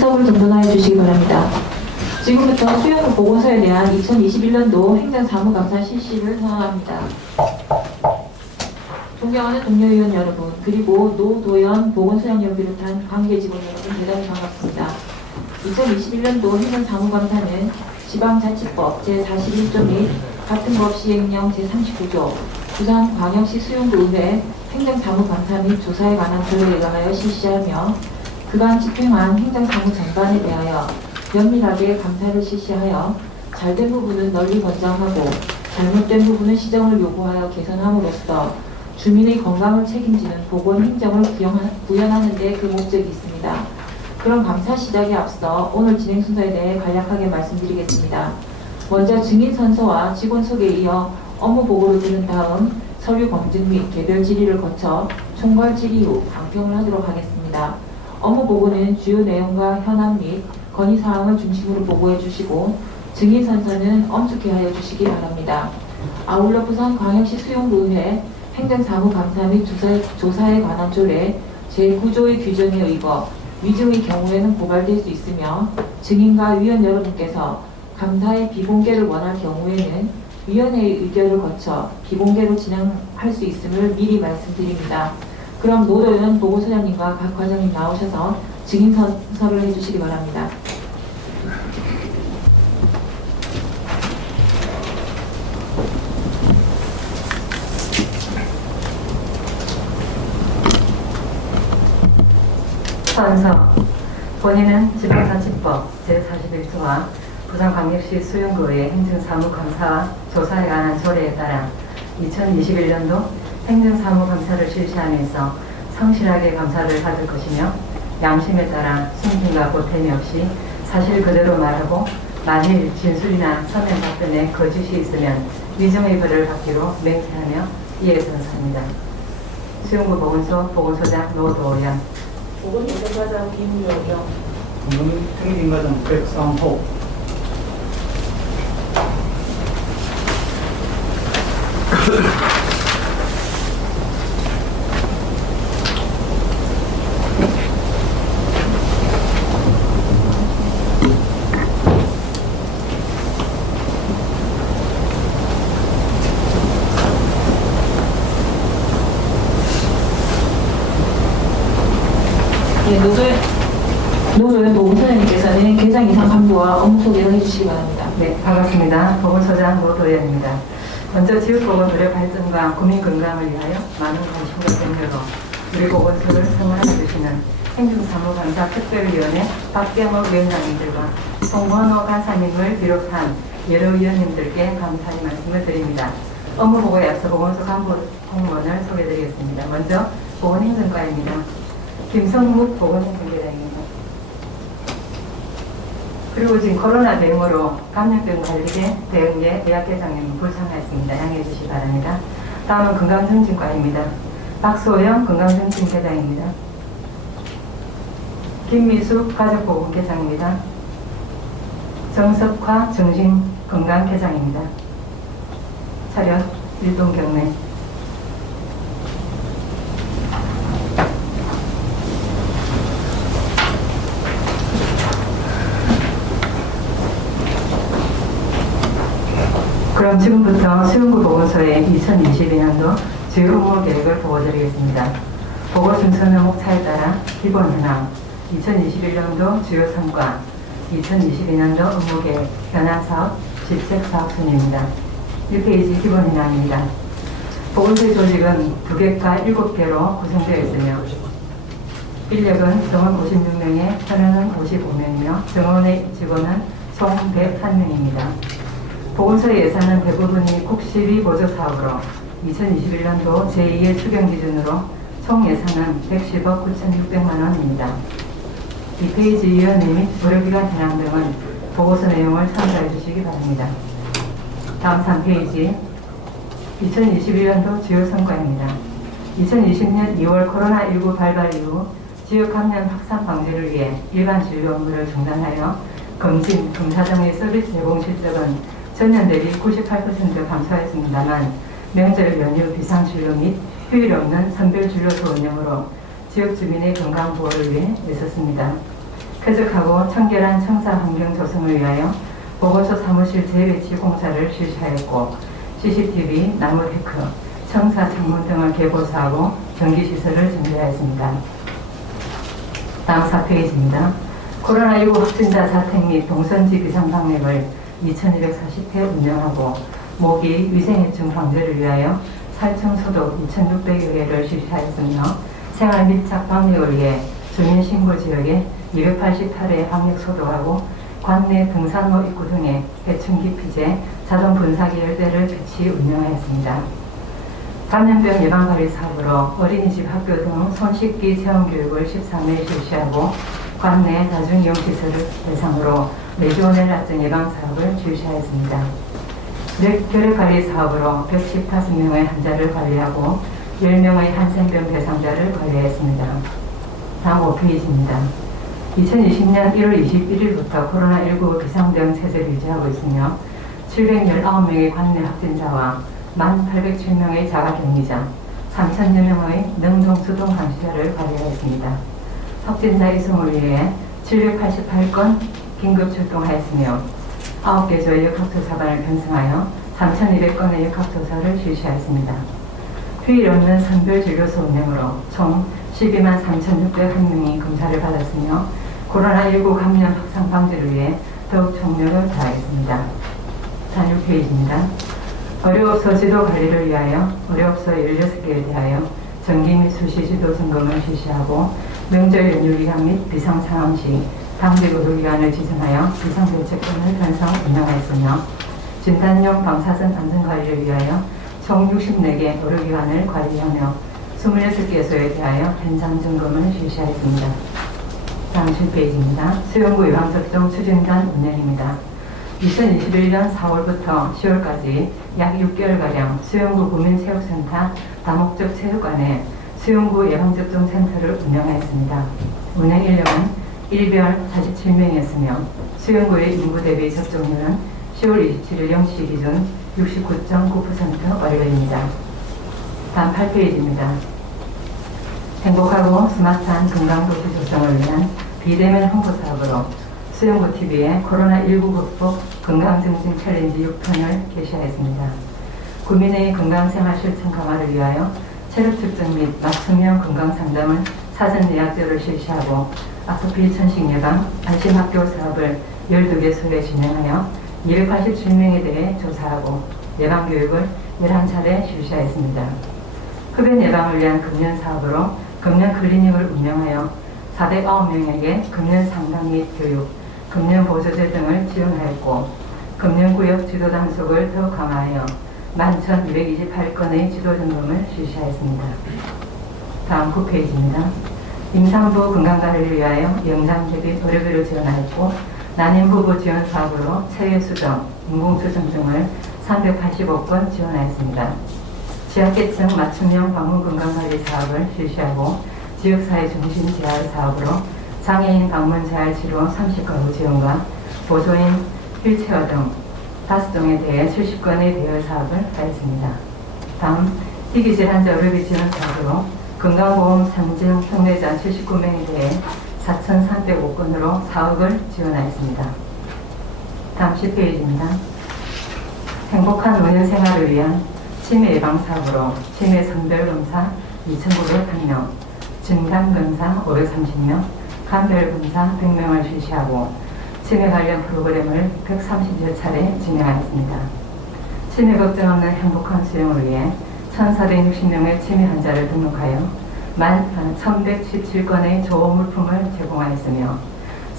시석을 정돈하여 주시기 바랍니다. 지금부터 수용구 보고서에 대한 2021년도 행정사무감사 실시를 선언합니다. 존경하는 동료위원 여러분, 그리고 노도연 보건소장님을 비롯한 관계직원 여러분, 대단히 반갑습니다. 2021년도 행정사무감사는 지방자치법 제41조 및 같은 법 시행령 제39조, 부산광역시 수용구의회 행정사무감사 및 조사에 관한 조례에 의하여 실시하며 그간 집행한 행정사무 전반에 대하여 면밀하게 감사를 실시하여 잘된 부분은 널리 권장하고 잘못된 부분은 시정을 요구하여 개선함으로써 주민의 건강을 책임지는 보건행정을 구현하는 데 그 목적이 있습니다. 그런 감사 시작에 앞서 오늘 진행 순서에 대해 간략하게 말씀드리겠습니다. 먼저 증인선서와 직원 소개에 이어 업무 보고를 들은 다음 서류 검증 및 개별 질의를 거쳐 총괄 질의 후 방평을 하도록 하겠습니다. 업무 보고는 주요 내용과 현황 및 건의사항을 중심으로 보고해 주시고 증인선서는 엄숙히 하여 주시기 바랍니다. 아울러 부산광역시 수용구의회 행정사무감사 및 조사에 관한 조례 제9조의 규정에 의거 위증의 경우에는 고발될 수 있으며 증인과 위원 여러분께서 감사의 비공개를 원할 경우에는 위원회의 의결을 거쳐 비공개로 진행할 수 있음을 미리 말씀드립니다. 그럼 노도연 보고소장님과 박 과장님 나오셔서 증인선서를 해주시기 바랍니다. 선서. 본인은 지방자치법 제41조와 부산광역시 수용구의 행정사무감사와 조사에 관한 조례에 따라 2021년도 행정사무감사를 실시하면서 성실하게 감사를 받을 것이며 양심에 따라 숨김과 보탬이 없이 사실 그대로 말하고 만일 진술이나 서면 답변에 거짓이 있으면 위정의 벌을 받기로 맹세하며 이에 선서합니다. 수용구 보건소 보건소장 노도연, 보건행정과장 김유경, 행정과장 백상호, 노도연 보건소장님께서는 개장 이상 감도와 업무 소개를 해주시기 바랍니다. 네, 반갑습니다. 보건소장 노도연입니다. 먼저 지역보건 의료 발전과 국민 건강을 위하여 많은 관심과 배려로 우리 보건소를 성원해 주시는 행정사무감사 특별위원회 박경옥 위원장님들과 송건호 간사님을 비롯한 여러 위원님들께 감사의 말씀을 드립니다. 업무 보고에 앞서 보건소 간부 공무원을 소개드리겠습니다. 먼저 보건행정과입니다. 김성묵 보건행정과장입니다. 그리고 지금 코로나 대응으로 감염병 관리대 대응제 대학회장님 불참하였습니다. 양해해 주시기 바랍니다. 다음은 건강증진과입니다. 박소영 건강증진과장입니다. 김미숙 가족보건과장입니다. 정석화 정신건강과장입니다. 차렷 일동경례. 그럼 지금부터 수용구 보건소의 2022년도 주요 업무 계획을 보고드리겠습니다. 보고 순서 명목차에 따라 기본 현황, 2021년도 주요 성과, 2022년도 업무 계획, 현안 사업, 직책 사업 순위입니다. 1페이지 기본 현황입니다. 보건소의 조직은 2개과 7개로 구성되어 있으며 인력은 정원 56명에 현원은 55명이며 정원의 직원은 총 101명입니다. 보건소의 예산은 대부분이 국시비 보조사업으로 2021년도 제2의 추경 기준으로 총 예산은 110억 9,600만 원입니다. 2페이지 위원회 및 의료기관 현황 등은 보고서 내용을 참조해 주시기 바랍니다. 다음 3페이지 2021년도 주요 성과입니다. 2020년 2월 코로나19 발발 이후 지역 감염 확산 방지를 위해 일반 진료 업무를 중단하여 검진, 검사 등의 서비스 제공 실적은 전년 대비 98% 감소하였습니다만 명절 연휴 비상진료 및 휴일 없는 선별진료소 운영으로 지역 주민의 건강 보호를 위해 애썼습니다. 쾌적하고 청결한 청사 환경 조성을 위하여 보건소 사무실 재배치 공사를 실시하였고 CCTV, 나무 데크, 청사 창문 등을 개보수하고 전기시설을 준비하였습니다. 다음 4페이지입니다. 코로나19 확진자 자택 및 동선지 비상방역을 2240회 운영하고 모기 위생해충 방제를 위하여 살충 소독 2600여 개를 실시하였으며 생활 밀착 방역을 위해 주민신고 지역에 288회 방역 소독하고 관내 등산로 입구 등에 해충 기피제 자동 분사기 열대를 배치 운영하였습니다. 감염병 예방관리 사업으로 어린이집 학교 등 손씻기 체험교육을 13회 실시하고 관내 다중이용시설을 대상으로 레지오넬라증 예방 사업을 실시하였습니다. 결핵관리 사업으로 115명의 환자를 관리하고 10명의 한센병 대상자를 관리했습니다. 다음 5페이지입니다. 2020년 1월 21일부터 코로나19 비상대응 체제를 유지하고 있으며 719명의 관내 확진자와 1,807명의 자가격리자, 3,000여 명의 능동수동 감시자를 관리하였습니다. 확진자 이송을 위해 788건 긴급 출동하였으며 9개 조의 역학조사반을 편성하여 3,200건의 역학조사를 실시하였습니다. 휴일 없는 선별진료소 운영으로 총 12만 3,601명이 검사를 받았으며 코로나19 감염 확산 방지를 위해 더욱 총력을 다하겠습니다. 다음 6페이지입니다. 의료업소 지도 관리를 위하여 의료업소 16개에 대하여 정기 및 수시 지도 점검을 실시하고 명절 연휴 기간 및 비상 상황 시 당직 의료기관을 지정하여 비상대책본을 편성 운영하였으며 진단용 방사선 안전관리를 위하여 총 64개 의료기관을 관리하며 26개소에 대하여 현장 점검을 실시하였습니다. 다음 7페이지입니다. 수용구 예방접종 추진단 운영입니다. 2021년 4월부터 10월까지 약 6개월가량 수용구 구민체육센터 다목적 체육관에 수용구 예방접종 센터를 운영하였습니다. 운영 인력은 일별 47명이었으며 수용구의 인구 대비 접종률은 10월 27일 0시 기준 69.9% 완료입니다. 다음 8페이지입니다. 행복하고 스마트한 건강도시 조성을 위한 비대면 홍보사업으로 수용구 TV에 코로나19 극복 건강증진 챌린지 6편을 게시하였습니다. 구민의 건강생활 실천 강화를 위하여 체력 측정 및 맞춤형 건강상담을 사전 예약제를 실시하고 아토피 천식 예방 안심학교 사업을 12개소에 진행하여 287명에 대해 조사하고 예방교육을 11차례 실시하였습니다. 흡연 예방을 위한 금연 사업으로 금연 클리닉을 운영하여 409명에게 금연 상담 및 교육, 금연 보조제 등을 지원하였고 금연구역 지도 단속을 더욱 강화하여 11,228건의 지도 점검을 실시하였습니다. 다음 9페이지입니다. 임산부 건강관리를 위하여 영장 대비 의료비를 지원하였고 난임부부 지원 사업으로 체외수정, 인공수정 등을 385건 지원하였습니다. 지역계층 맞춤형 방문 건강관리 사업을 실시하고 지역사회 중심 재활 사업으로 장애인 방문 재활 치료 30가구 지원과 보조인 휠체어 등 5종에 대해 70건의 대여 사업을 하였습니다. 다음 희귀질환자 의료비 지원 사업으로 건강보험 상증 평례자 79명에 대해 4,305건으로 4억을 지원하였습니다. 다음 10페이지입니다. 행복한 노년 생활을 위한 치매 예방 사업으로 치매 선별검사 2,901명, 진단검사 530명, 간별검사 100명을 실시하고 치매 관련 프로그램을 130여 차례 진행하였습니다. 치매 걱정 없는 행복한 수용을 위해 1,460명의 치매 환자를 등록하여 1,117건의 조호 물품을 제공하였으며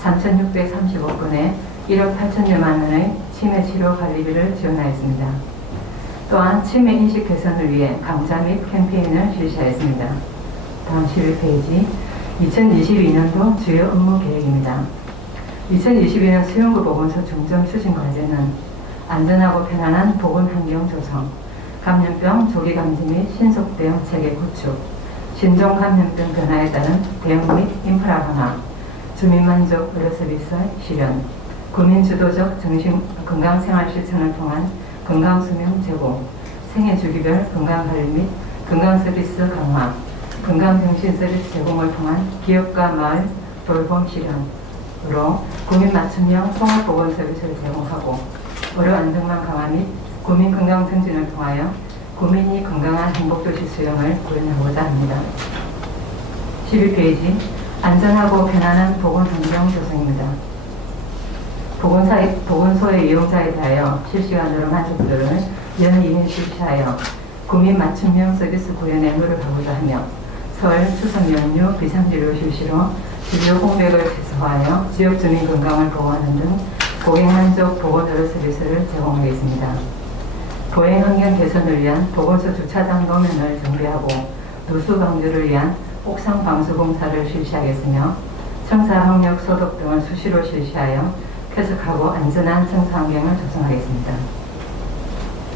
3,635건의 1억 8천여만 원의 치매 치료 관리비를 지원하였습니다. 또한 치매 인식 개선을 위해 강좌 및 캠페인을 실시하였습니다. 다음 11페이지 2022년도 주요 업무 계획입니다. 2022년 수용구 보건소 중점 추진 과제는 안전하고 편안한 보건 환경 조성, 감염병 조기 감지 및 신속 대응 체계 구축, 신종 감염병 변화에 따른 대응 및 인프라 강화, 주민만족 의료 서비스 실현, 구민 주도적 정신 건강생활 실천을 통한 건강수명 제공, 생애 주기별 건강관리 및 건강서비스 강화, 건강정신 서비스 제공을 통한 기업과 마을 돌봄 실현, 국민 맞춤형 통합보건 서비스를 제공하고 의료 안정망 강화 및 국민 건강 증진을 통하여 국민이 건강한 행복도시 수용을 구현하고자 합니다. 12페이지 안전하고 편안한 보건 환경 조성입니다. 보건소의 이용자에 대하여 실시간으로 만족도를 연 2회 실시하여 국민 맞춤형 서비스 구현에 노력하고자 하며 설, 추석 연휴 비상진료 실시로 진료 공백을 최소화하여 지역 주민 건강을 보호하는 등 고객 만족 보건 의료 서비스를 제공하겠습니다. 보행 환경 개선을 위한 보건소 주차장 노면을 정비하고 누수 방지를 위한 옥상 방수 공사를 실시하겠으며 청사 학력 소독 등을 수시로 실시하여 쾌적하고 안전한 청사 환경을 조성하겠습니다.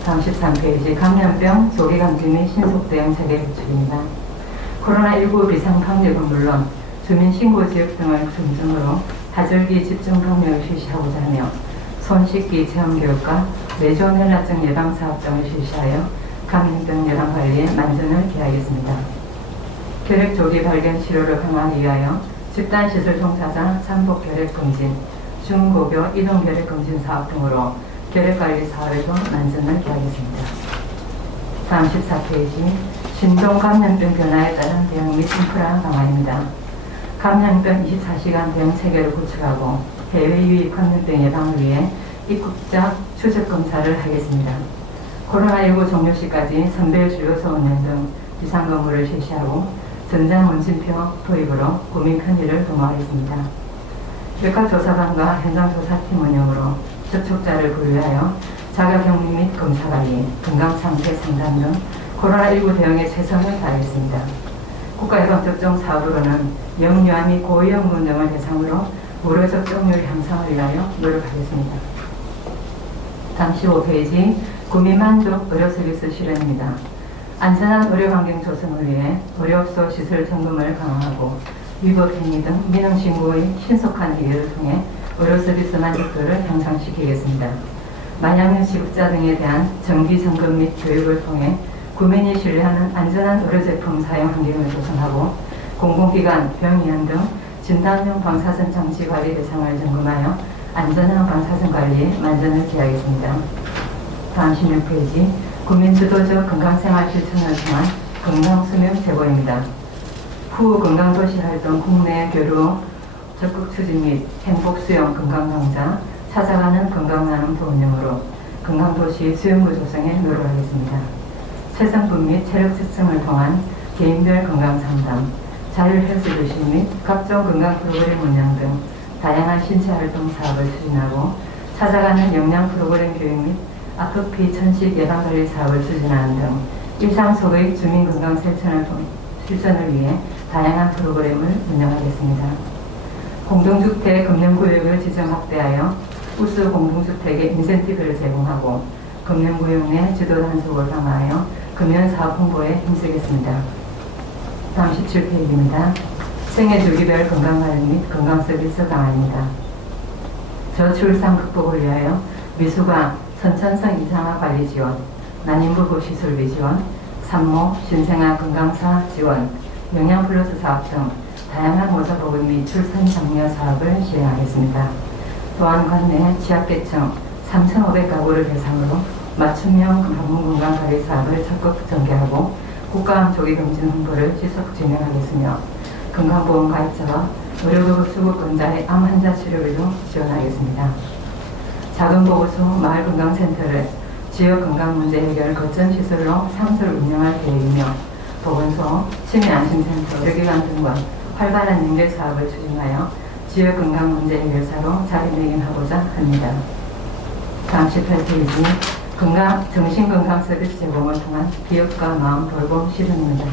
다음 13페이지 감염병 조기 감지 및 신속 대응 체계 구축입니다. 코로나19 비상 방역은 물론 주민 신고 지역 등을 중심으로 하절기 집중 방역을 실시하고자 하며 손 씻기 체험 교육과 뇌졸 혈압증 예방 사업 등을 실시하여 감염병 예방 관리에 만전을 기하겠습니다. 결핵 조기 발견 치료를 강화하기 위하여 집단시설 종사자 잠복 결핵 검진, 중고교 이동 결핵 검진 사업 등으로 결핵 관리 사업에도 만전을 기하겠습니다. 다음 14페이지 신종 감염병 변화에 따른 대응 및 인프라 강화입니다. 감염병 24시간 대응 체계를 구축하고 해외 유입 감염병 예방을 위해 입국자 추적 검사를 하겠습니다. 코로나19 종료 시까지 선별진료소 운영 등 비상근무를 실시하고 전자문진표 도입으로 국민 편의를 도모하겠습니다. 백화조사관과 현장조사팀 운영으로 접촉자를 분류하여 자가격리 및 검사관리, 건강상태 상담 등 코로나19 대응에 최선을 다하겠습니다. 국가예방접종 사업으로는 영유아 및 고위험군 등을 대상으로 무료 접종률 향상을 위하여 노력하겠습니다. 다음 15페이지 국민만족 의료서비스 실현입니다. 안전한 의료환경 조성을 위해 의료업소 시설 점검을 강화하고 위법행위 등 민원신고의 신속한 해결을 통해 의료서비스 만족도를 향상시키겠습니다. 만약면 지급자 등에 대한 정기점검 및 교육을 통해 국민이 신뢰하는 안전한 의료제품 사용 환경을 조성하고 공공기관, 병의원 등 진단용 방사선 장치 관리 대상을 점검하여 안전한 방사선 관리에 만전을 기하겠습니다. 다음 16페이지 국민주도적 건강생활 실천을 통한 건강수명 제고입니다. 후 건강도시 활동 국내 교류 적극 추진 및 행복수영 건강강좌 찾아가는 건강나눔도 운영으로 건강도시 수용구 조성에 노력하겠습니다. 체성분 및 체력 측정을 통한 개인별 건강상담, 자율헬스교실 및 각종 건강 프로그램 운영 등 다양한 신체활동 사업을 추진하고 찾아가는 영양 프로그램 교육 및 아토피 천식 예방관리 사업을 추진하는 등 일상 속의 주민 건강 실천을 위해 다양한 프로그램을 운영하겠습니다. 공동주택 금융구역을 지정 확대하여 우수 공동주택에 인센티브를 제공하고 금융구역 내 지도 단속을 강화하여 금연사업 홍보에 힘쓰겠습니다. 다음 17페이지입니다. 생애 주기별 건강관리 및 건강서비스 강화입니다. 저출산 극복을 위하여 미숙아 선천성 이상화 관리 지원, 난임부부 시술비 지원, 산모, 신생아 건강사 지원, 영양플러스 사업 등 다양한 모사보급 및 출산 장려 사업을 시행하겠습니다. 또한 관내 취약계층 3,500가구를 대상으로 맞춤형 방문건강관리 사업을 적극 전개하고 국가암 조기검진 홍보를 지속 진행하겠으며 건강보험 가입자와 의료보급 수급권자의 암 환자 치료비도 지원하겠습니다. 작은보고소 마을건강센터를 지역건강문제 해결 거점시설로 상설 운영할 계획이며 보건소, 치매안심센터, 의료기관 등과 활발한 연계사업을 추진하여 지역건강문제 해결사로 자리매김하고자 합니다. 다음 18페이지 정신건강 서비스 제공을 통한 기업과 마음 돌봄 실현입니다.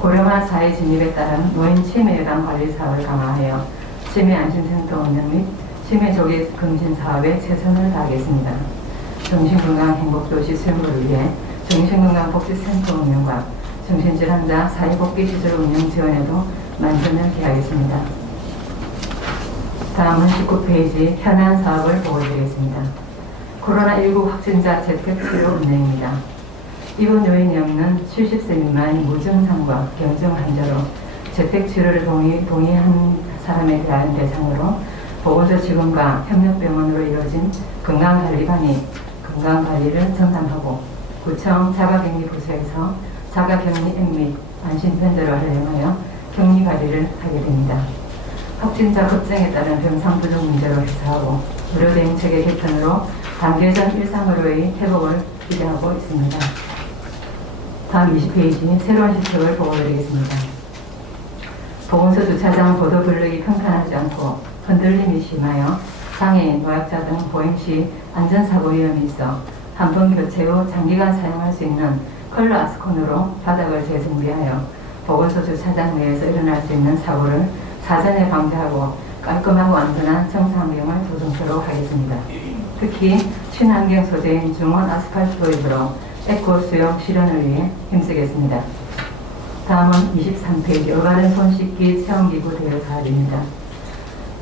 고령화 사회 진입에 따른 노인 치매 예방 관리 사업을 강화하여 치매 안심센터 운영 및 치매 조기 검진 사업에 최선을 다하겠습니다. 정신건강 행복도시 수용을 위해 정신건강복지센터 운영과 정신질환자 사회복귀시설 운영 지원에도 만전을 기하겠습니다. 다음은 19페이지 현안 사업을 보여드리겠습니다. 코로나19 확진자 재택치료 운영입니다. 입원 요인이 없는 70세 미만의 무증상과 경증 환자로 재택치료를 동의한 사람에 대한 대상으로 보건소 직원과 협력병원으로 이루어진 건강관리를 전담하고 구청 자가격리부서에서 자가격리 앱 및 안심밴드를 활용하여 격리관리를 하게 됩니다. 확진자 급증에 따른 병상 부족 문제로 해소하고 의료대응체계 개편으로 단계적 일상으로의 회복을 기대하고 있습니다. 다음 20페이지 새로운 실책을 보고드리겠습니다. 보건소 주차장 보도 블록이 평탄하지 않고 흔들림이 심하여 장애인, 노약자 등 보행 시 안전사고 위험이 있어 한 번 교체 후 장기간 사용할 수 있는 컬러 아스콘으로 바닥을 재정비하여 보건소 주차장 내에서 일어날 수 있는 사고를 사전에 방지하고 깔끔하고 안전한 정상경을 조성토록 하겠습니다. 특히 친환경 소재인 중원 아스팔트 도입으로 에코 수용 실현을 위해 힘쓰겠습니다. 다음은 23페이지 올바른 손 씻기 체험기구 대여 사업입니다.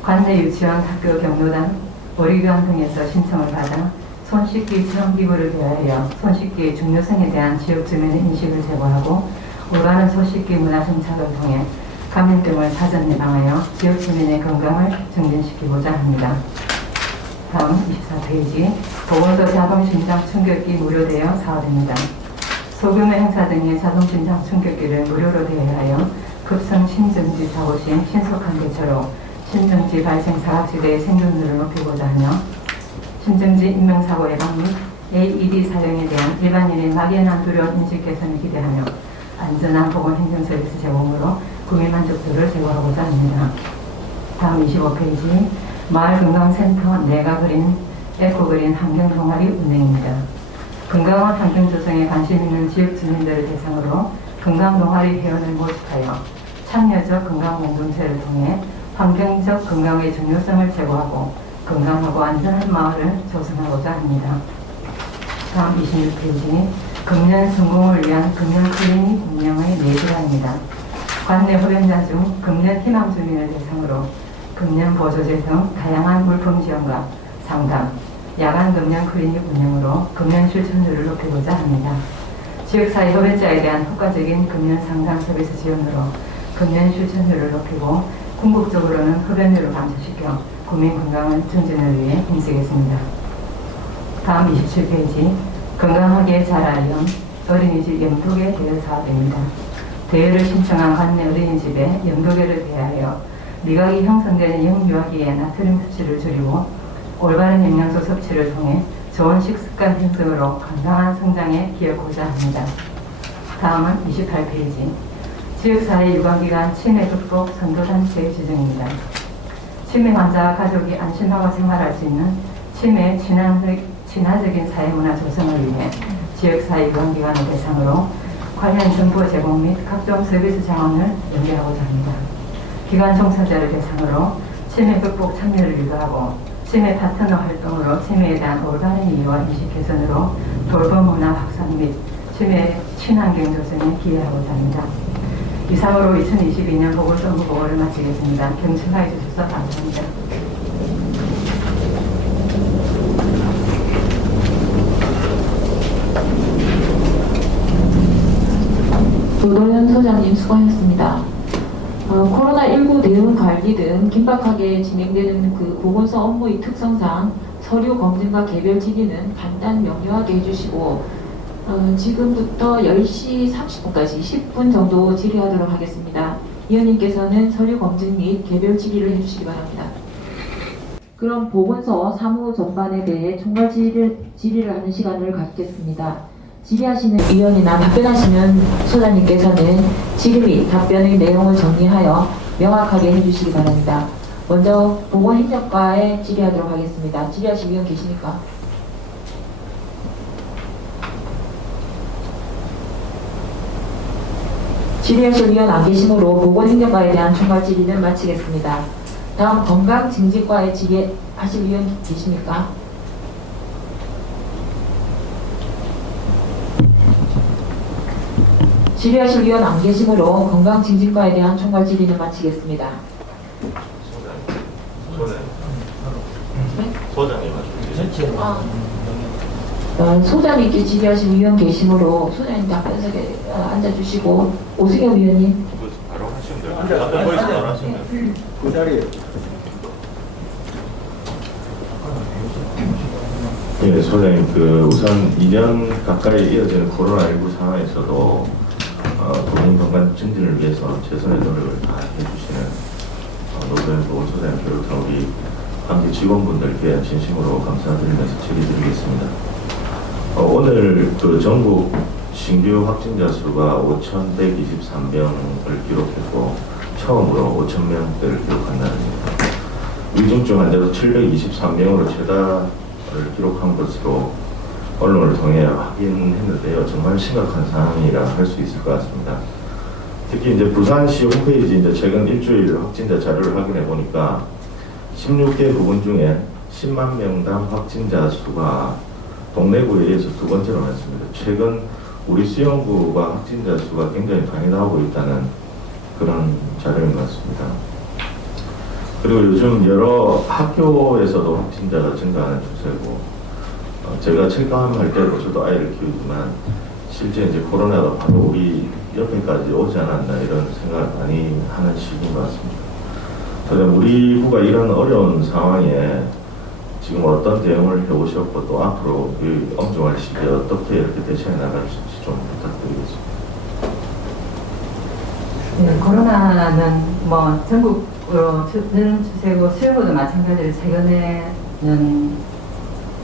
관내 유치원, 학교 경로당, 어린이관 등에서 신청을 받아 손 씻기 체험기구를 대여하여 손 씻기의 중요성에 대한 지역 주민의 인식을 제고하고 올바른 손 씻기 문화 정착을 통해 감염병을 사전 예방하여 지역 주민의 건강을 증진시키고자 합니다. 다음 24페이지 보건소 자동심장 충격기 무료 대여 사업입니다. 소규모 행사 등의 자동심장 충격기를 무료로 대여하여 급성 심정지 사고 시 신속한 대처로 심정지 발생 사각지대의 생존율을 높이고자 하며 심정지 인명사고 예방 및 AED 사용에 대한 일반인의 막연한 두려움 인식 개선을 기대하며 안전한 보건행정 서비스 제공으로 국민 만족도를 제고하고자 합니다. 다음 25페이지 마을건강센터 내가 그린 에코그린 환경동아리 운행입니다. 건강한 환경 조성에 관심 있는 지역 주민들을 대상으로 건강동아리 회원을 모집하여 참여적 건강공동체를 통해 환경적 건강의 중요성을 제고하고 건강하고 안전한 마을을 조성하고자 합니다. 다음 26페이지 금년 성공을 위한 금년 클리닉 운영의 내실화입니다. 관내 흡연자 중 금년 희망 주민을 대상으로 금년 보조제 등 다양한 물품 지원과 상담, 야간 금년 클리닉 운영으로 금년 실천율을 높이고자 합니다. 지역사회 흡연자에 대한 효과적인 금년 상담 서비스 지원으로 금년 실천율을 높이고 궁극적으로는 흡연율을 감소시켜 국민 건강을 증진을 위해 힘쓰겠습니다. 다음 27페이지 건강하게 자라연 어린이집 영도개 대여 사업입니다. 대여를 신청한 관내 어린이집에 영도개를 대하여 미각이 형성되는 영유아기의 나트륨 섭취를 줄이고 올바른 영양소 섭취를 통해 좋은 식습관 형성으로 건강한 성장에 기여하고자 합니다. 다음은 28페이지 지역사회 유관기관 치매 극복 선도단체 지정입니다. 치매 환자와 가족이 안심하고 생활할 수 있는 치매 친화적인 사회문화 조성을 위해 지역사회 유관기관을 대상으로 관련 정보 제공 및 각종 서비스 자원을 연계하고자 합니다. 기관 종사자를 대상으로 치매 극복 참여를 유도하고 치매 파트너 활동으로 치매에 대한 올바른 이해와 인식 개선으로 돌봄 문화 확산 및 치매 친환경 조성에 기여하고자 합니다. 이상으로 2022년 보궐선거 보고를 마치겠습니다. 경청해 주셔서 감사합니다. 조도현 소장님 수고하셨습니다. 코로나19 대응 관리 등 긴박하게 진행되는 그 보건소 업무의 특성상 서류 검증과 개별 질의는 간단 명료하게 해주시고 지금부터 10시 30분까지 10분 정도 질의하도록 하겠습니다. 위원님께서는 서류 검증 및 개별 질의를 해주시기 바랍니다. 그럼 보건소 사무 전반에 대해 총괄 질의를 하는 시간을 갖겠습니다. 질의하시는 위원이나 답변하시는 소장님께서는 질의 및 답변의 내용을 정리하여 명확하게 해주시기 바랍니다. 먼저 보건행정과에 질의하도록 하겠습니다. 질의하실 위원 계십니까? 질의하실 위원 안 계시므로 보건행정과에 대한 총괄 질의는 마치겠습니다. 다음 건강증진과에 질의하실 위원 계십니까? 질의하실 위원 안 계시므로 건강증진과에 대한 총괄 질의는 마치겠습니다. 소장님 소장님께 질의하실 위원 계시므로 소장님 답변석에 앉아주시고 오승엽 위원님. 바로 하시면 돼요. 거기서 바로 하시면 돼요. 그 자리에 예, 소장님, 우선 2년 가까이 이어지는 코로나19 상황에서도 국민 건강 증진을 위해서 최선의 노력을 다 해주시는 노조연 보건소장님 비롯한 우리 관계 직원분들께 진심으로 감사드리면서 질의드리겠습니다. 오늘 전국 신규 확진자 수가 5,123명을 기록했고 처음으로 5,000명대를 기록한 날입니다. 위중증 환자도 723명으로 최다를 기록한 것으로 언론을 통해 확인했는데요. 정말 심각한 상황이라 할 수 있을 것 같습니다. 특히 이제 부산시 홈페이지 이제 최근 일주일 확진자 자료를 확인해 보니까 16개 부분 중에 10만 명당 확진자 수가 동래구에 의해서 두 번째로 많습니다. 최근 우리 수영구가 확진자 수가 굉장히 많이 나오고 있다는 그런 자료인 것 같습니다. 그리고 요즘 여러 학교에서도 확진자가 증가하는 추세고, 제가 체감할 때도 저도 아이를 키우지만 실제 이제 코로나가 바로 우리 옆에까지 오지 않았나 이런 생각을 많이 하는 시기인 것 같습니다. 그래서 우리 구가 이런 어려운 상황에 지금 어떤 대응을 해오셨고 또 앞으로 이 엄중한 시기에 어떻게 이렇게 대처해 나갈지 좀 부탁드리겠습니다. 네, 코로나는 뭐 전국으로 는 추세고 수요구도 마찬가지로 최근에는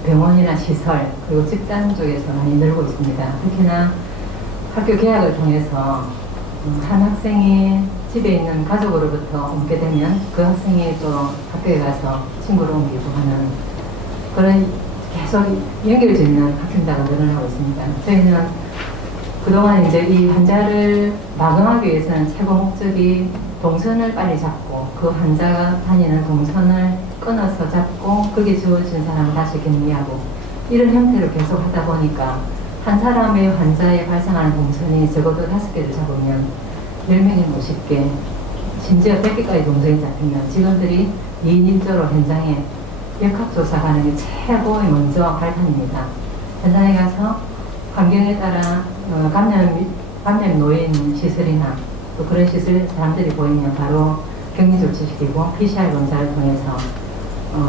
병원이나 시설 그리고 직장 쪽에서 많이 늘고 있습니다. 특히나 학교 개학을 통해서 한 학생이 집에 있는 가족으로부터 옮게 되면 그 학생이 또 학교에 가서 친구를 옮기고 하는 그런 계속 연결짓는 확진자가 늘어나고 있습니다. 저희는 그동안 이제 이 환자를 마감하기 위해서는 최고 목적이 동선을 빨리 잡고 그 환자가 다니는 동선을 끊어서 잡고 거기에 주어진 사람을 다시 격리하고 이런 형태로 계속 하다 보니까 한 사람의 환자에 발생하는 동선이 적어도 5개를 잡으면 10명이 50개 심지어 100개까지 동선이 잡히면 직원들이 2인 1조로 현장에 역학조사 가는 게 최고의 먼저 발판입니다. 현장에 가서 환경에 따라 감염 노인 시설이나 또 그런 시설 사람들이 보이면 바로 격리 조치시키고 PCR 검사를 통해서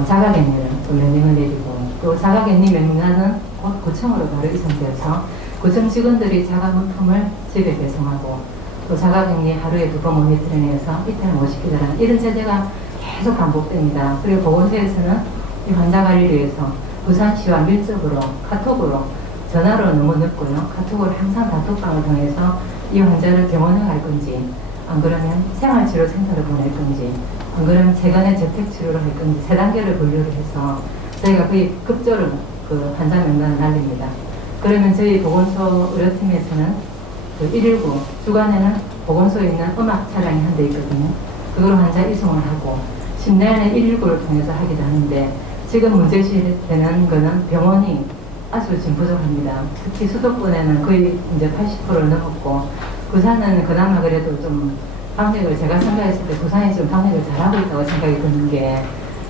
자가격리를 또 명령을 내리고 또 자가격리 명령은 곧 구청으로 바로 이송되어서 구청 직원들이 자가 물품을 집에 배송하고 또 자가격리 하루에 2번 모니터링해서 이틀을 못 시키더라는 이런 제재가 계속 반복됩니다. 그리고 보건소에서는 이 환자 관리를 위해서 부산시와 밀접으로 카톡으로 전화로 너무 늦고요. 카톡으로 항상 단톡방을 통해서 이 환자를 병원에 갈 건지 안 그러면 생활치료센터로 보낼 건지 안 그러면 최근에 재택치료를 할 건지 3단계를 분류를 해서 저희가 거의 급조로 그 환자 명단을 날립니다. 그러면 저희 보건소 의료팀에서는 그 119 주간에는 보건소에 있는 음악 차량이 한 대 있거든요. 그걸로 환자 이송을 하고 심내에는 119를 통해서 하기도 하는데 지금 문제시되는 거는 병원이 아주 지금 부족합니다. 특히 수도권에는 거의 이제 80%를 넘었고 부산은 그나마 그래도 좀 방역을 제가 생각했을 때 부산이 좀 방역을 잘하고 있다고 생각이 드는 게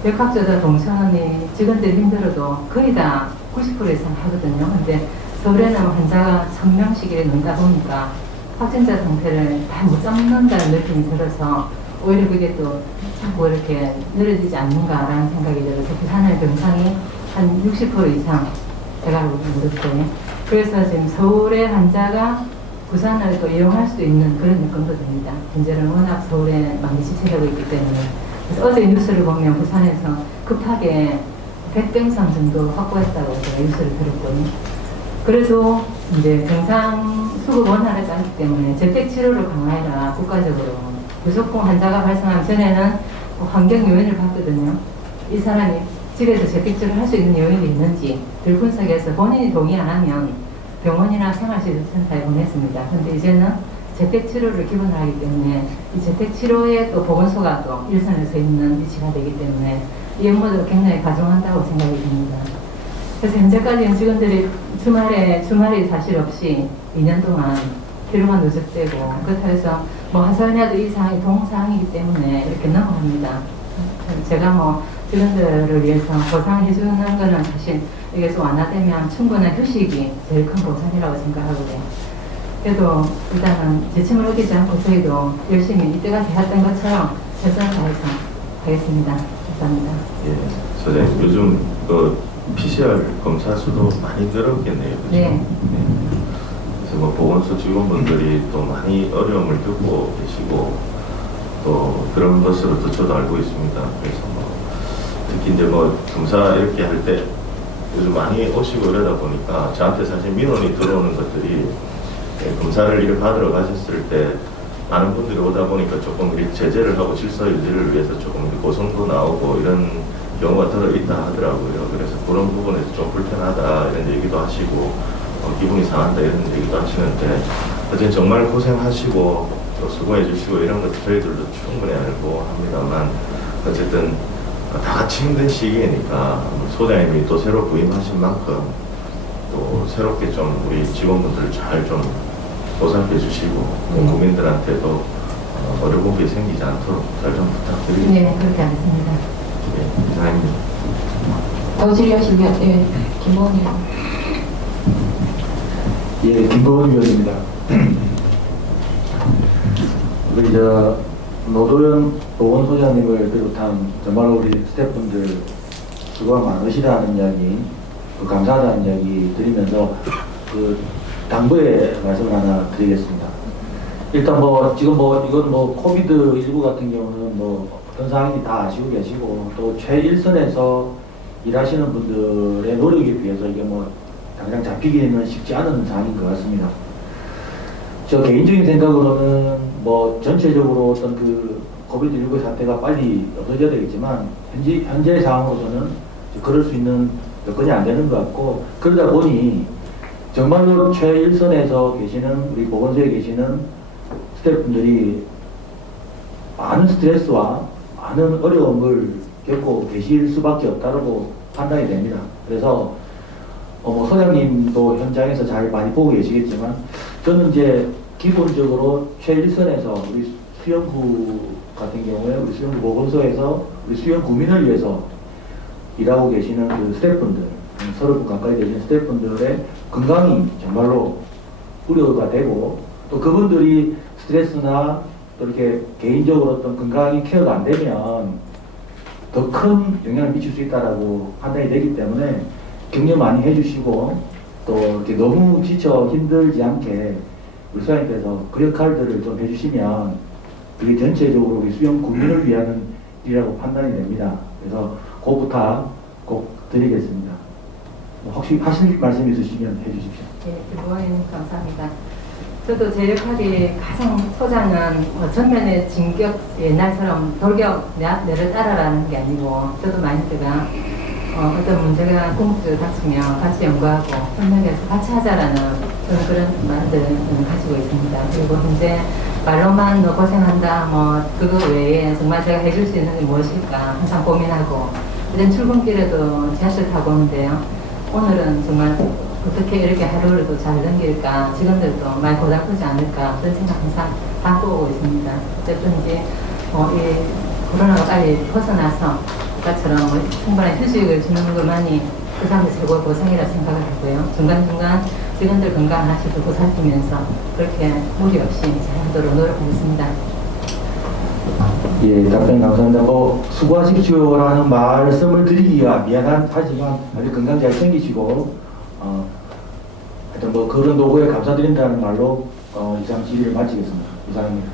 역학조사 동선이 직원들이 힘들어도 거의 다 90% 이상 하거든요. 근데 서울에는 환자가 1000명씩 넘다 보니까 확진자 상태를 다 못 잡는다는 느낌이 들어서 오히려 그게 또 자꾸 이렇게 늘어지지 않는가라는 생각이 들어서 부산의 병상이 한 60% 이상 제가 물었고요. 그래서 지금 서울의 환자가 부산을 또 이용할 수 있는 그런 여건도 됩니다. 현재는 워낙 서울에 많이 집중되고 있기 때문에. 그래서 어제 뉴스를 보면 부산에서 급하게 100병상 정도 확보했다고 제가 뉴스를 들었거든요. 그래도 이제 병상 수급 원활하지 않기 때문에 재택치료를 강화해라 국가적으로. 무조건 환자가 발생하면 전에는 환경 요인을 봤거든요. 이 사람이 집에서 재택치료를 할 수 있는 요인이 있는지 들 분석해서 본인이 동의 안 하면 병원이나 생활시설센터에 보냈습니다. 근데 이제는 재택치료를 기본으로 하기 때문에 이 재택치료에 또 보건소가 또 일선에 서 있는 위치가 되기 때문에 이 업무도 굉장히 가중한다고 생각이 듭니다. 그래서 현재까지는 직원들이 주말이 사실 없이 2년 동안 피로가 누적되고 그렇다고 해서 뭐 하소연해도 이 상황이 동사항이기 때문에 이렇게 넘어갑니다. 제가 뭐 직원들을 위해서 보상해 주는 거는 사실 여기서 완화되면 충분한 휴식이 제일 큰 보상이라고 생각하거든요. 그래도 일단은 지침을 어기지 않고 저희도 열심히 이때까지 했던 것처럼 최선을 다해서 하겠습니다. 감사합니다. 예, 소장님 요즘 그 PCR 검사 수도 많이 늘었겠네요. 그죠? 네. 그래서 뭐 보건소 직원분들이 또 많이 어려움을 겪고 계시고 또 그런 것으로 또 저도 알고 있습니다. 그래서 뭐 특히 이제 뭐 검사 이렇게 할 때 요즘 많이 오시고 이러다 보니까 저한테 사실 민원이 들어오는 것들이 검사를 이렇게 받으러 가셨을 때 많은 분들이 오다 보니까 조금 이렇게 제재를 하고 질서 유지를 위해서 조금 이렇게 고성도 나오고 이런 경우가 들어있다 하더라고요. 그래서 그런 부분에서 좀 불편하다 이런 얘기도 하시고 기분이 상한다 이런 얘기도 하시는데 어쨌든 정말 고생하시고 또 수고해 주시고 이런 것도 저희들도 충분히 알고 합니다만 어쨌든 다 같이 힘든 시기이니까 소장님이 또 새로 부임하신 만큼 또 새롭게 좀 우리 직원분들 잘 좀 보살펴 주시고 국민들한테도 어려운 게 생기지 않도록 잘 좀 부탁드립니다. 네, 그렇게 하겠습니다. 네, 이상입니다. 더 질의하시면 예, 김원희 의원. 예, 김보은 의원입니다. 우리 노도현 보건소장님을 비롯한 정말 우리 스태프분들 수고가 많으시다는 이야기, 감사하다는 이야기 드리면서 당부의 말씀을 하나 드리겠습니다. 일단 지금 이건 코비드19 같은 경우는 어떤 상황인지 다 아시고 계시고 또 최일선에서 일하시는 분들의 노력에 비해서 이게 당장 잡히기는 쉽지 않은 상황인 것 같습니다. 저 개인적인 생각으로는 전체적으로 어떤 코비드19 사태가 빨리 없어져야 되겠지만 현재 상황으로서는 그럴 수 있는 여건이 안 되는 것 같고 그러다 보니 정말로 최일선에서 계시는 우리 보건소에 계시는 스태프분들이 많은 스트레스와 많은 어려움을 겪고 계실 수밖에 없다고 판단이 됩니다. 그래서 소장님도 현장에서 잘 많이 보고 계시겠지만 저는 이제 기본적으로 최일선에서 우리 수영구 같은 경우에 우리 수영구 보건소에서 우리 수영구민을 위해서 일하고 계시는 스태프분들 30분 가까이 되시는 스태프분들의 건강이 정말로 우려가 되고 또 그분들이 스트레스나 또 이렇게 개인적으로 어떤 건강이 케어가 안 되면 더 큰 영향을 미칠 수 있다라고 판단이 되기 때문에 격려 많이 해주시고 또 이렇게 너무 지쳐 힘들지 않게 우리 소장님께서 그 역할들을 좀 해주시면 그게 전체적으로 우리 수영 국민을 위한 일이라고 판단이 됩니다. 그래서 그 부탁 꼭 드리겠습니다. 혹시 하실 말씀 있으시면 해주십시오. 네, 김보은 감사합니다. 저도 제 역할이 가장 소장은 전면에 진격 옛날처럼 돌격 내를 따라라는 게 아니고 저도 마인드가 어떤 문제가 궁극적으로 닥치면 같이 연구하고 협력해서 같이 하자라는 저는 그런 마인드를 가지고 있습니다. 그리고 현재 말로만 너 고생한다 그거 외에 정말 제가 해줄 수 있는 게 무엇일까 항상 고민하고 이런 출근길에도 지하철 타고 오는데요. 오늘은 정말 어떻게 이렇게 하루를 또 잘 넘길까, 직원들도 많이 고달프지 않을까, 그런 생각 항상 갖고 오고 있습니다. 어쨌든지, 이 코로나가 빨리 벗어나서, 아까처럼 충분한 휴식을 주는 것만이 그 사람의 최고의 보상이라 생각을 하고요. 중간중간 직원들 건강 하나씩 보살피면서 그렇게 무리 없이 잘 하도록 노력하겠습니다. 예, 답변 감사합니다. 수고하십시오라는 말씀을 드리기가 미안하지만 아주 건강 잘 챙기시고 하여튼 그런 노고에 감사드린다는 말로 이상 질의를 마치겠습니다. 이상입니다.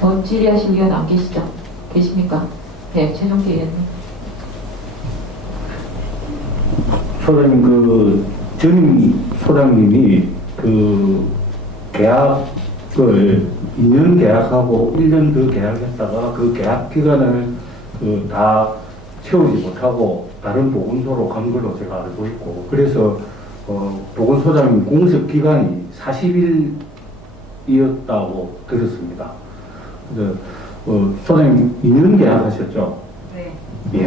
더 질의하실 의원 안 계시죠? 계십니까? 네, 최종태 의원님. 소장님, 전임 소장님이 계약을 2년 계약하고 1년 더 계약했다가 그 계약 기간을 다 채우지 못하고 다른 보건소로 간 걸로 제가 알고 있고, 그래서 보건소장님 공석 기간이 40일이었다고 들었습니다. 그래서 소장님 2년 계약하셨죠? 네. 예.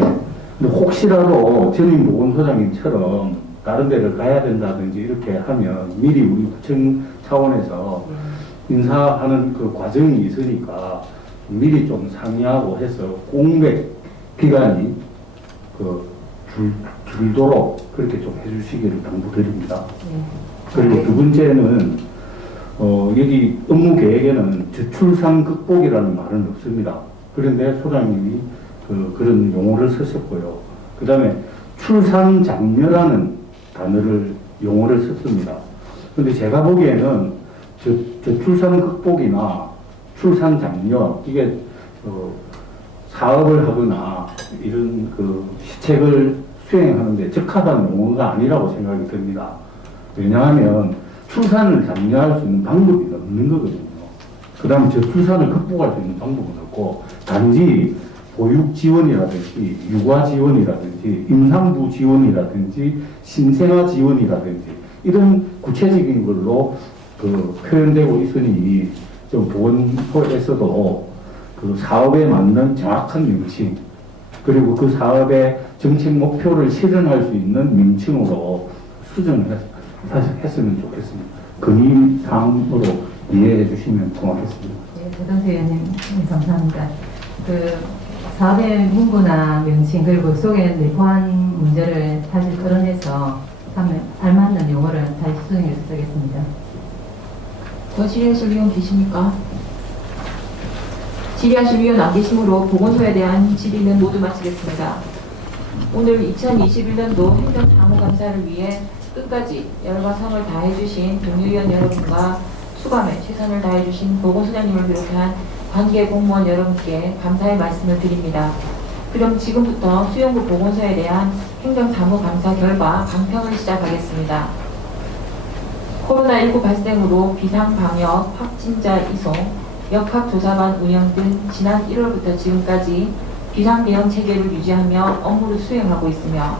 근데 혹시라도 전임 보건소장님처럼 다른 데를 가야 된다든지 이렇게 하면 미리 우리 구청 차원에서 인사하는 그 과정이 있으니까 미리 좀 상의하고 해서 공백 기간이 줄도록 그렇게 좀 해주시기를 당부드립니다. 네. 그리고 두 번째는 여기 업무 계획에는 저출산 극복이라는 말은 없습니다. 그런데 소장님이 그런 용어를 쓰셨고요. 그 다음에 출산장려라는 단어를 용어를 썼습니다. 근데 제가 보기에는 저 출산 극복이나 출산장려 이게 사업을 하거나 이런 시책을 수행하는데 적합한 용어가 아니라고 생각이 듭니다. 왜냐하면 출산을 장려할 수 있는 방법이 없는 거거든요. 그 다음에 저 출산을 극복할 수 있는 방법은 없고, 단지 보육 지원이라든지 육아 지원이라든지 임산부 지원이라든지 신생아 지원이라든지 이런 구체적인 걸로 표현되고 있으니 좀 보건소에서도 그 사업에 맞는 정확한 명칭 그리고 그 사업의 정책 목표를 실현할 수 있는 명칭으로 수정을 했으면 좋겠습니다. 건의사항으로 이해해 주시면 고맙겠습니다. 네, 대동수 의원님, 네, 감사합니다. 사업의 문구나 명칭 그리고 그 속에 내포한 문제를 다시 끌어내서 알맞는 용어를 다시 수정해서 쓰겠습니다. 더 질의하실 의원 계십니까? 질의하실 의원 안 계시므로 보건소에 대한 질의는 모두 마치겠습니다. 오늘 2021년도 행정사무감사를 위해 끝까지 열과 성을 다해주신 동료위원 여러분과 수감에 최선을 다해주신 보건소장님을 비롯한 관계 공무원 여러분께 감사의 말씀을 드립니다. 그럼 지금부터 수영구 보건소에 대한 행정사무감사 결과 강평을 시작하겠습니다. 코로나19 발생으로 비상방역, 확진자 이송, 역학조사반 운영 등 지난 1월부터 지금까지 비상대응 체계를 유지하며 업무를 수행하고 있으며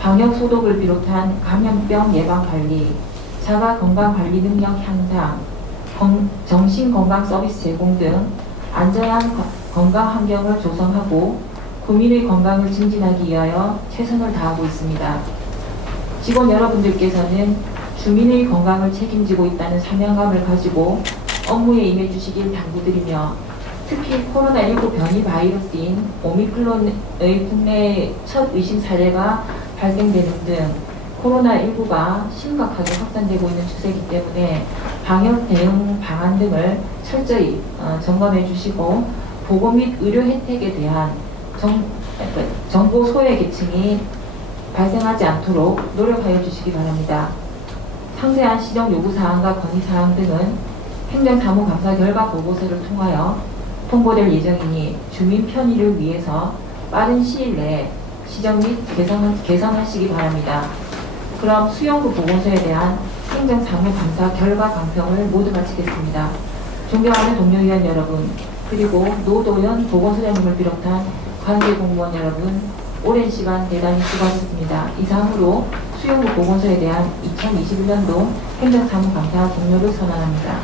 방역 소독을 비롯한 감염병 예방 관리, 자가 건강 관리 능력 향상, 정신 건강 서비스 제공 등 안전한 건강 환경을 조성하고 국민의 건강을 증진하기 위하여 최선을 다하고 있습니다. 직원 여러분들께서는 주민의 건강을 책임지고 있다는 사명감을 가지고 업무에 임해 주시길 당부드리며 특히 코로나19 변이 바이러스인 오미크론의 국내 첫 의심 사례가 발생되는 등 코로나19가 심각하게 확산되고 있는 추세이기 때문에 방역 대응 방안 등을 철저히 점검해 주시고 보건 및 의료 혜택에 대한 정보 소외 계층이 발생하지 않도록 노력하여 주시기 바랍니다. 상세한 시정 요구사항과 건의사항 등은 행정사무감사 결과 보고서를 통하여 통보될 예정이니 주민 편의를 위해서 빠른 시일 내에 시정 및 개선하시기 바랍니다. 그럼 수영구 보건소에 대한 행정사무감사 결과 강평을 모두 마치겠습니다. 존경하는 동료위원 여러분, 그리고 노도현 보건소장님을 비롯한 관계공무원 여러분, 오랜 시간 대단히 수고하셨습니다. 이상으로 수영구 보건소에 대한 2021년도 행정사무감사 종료를 선언합니다.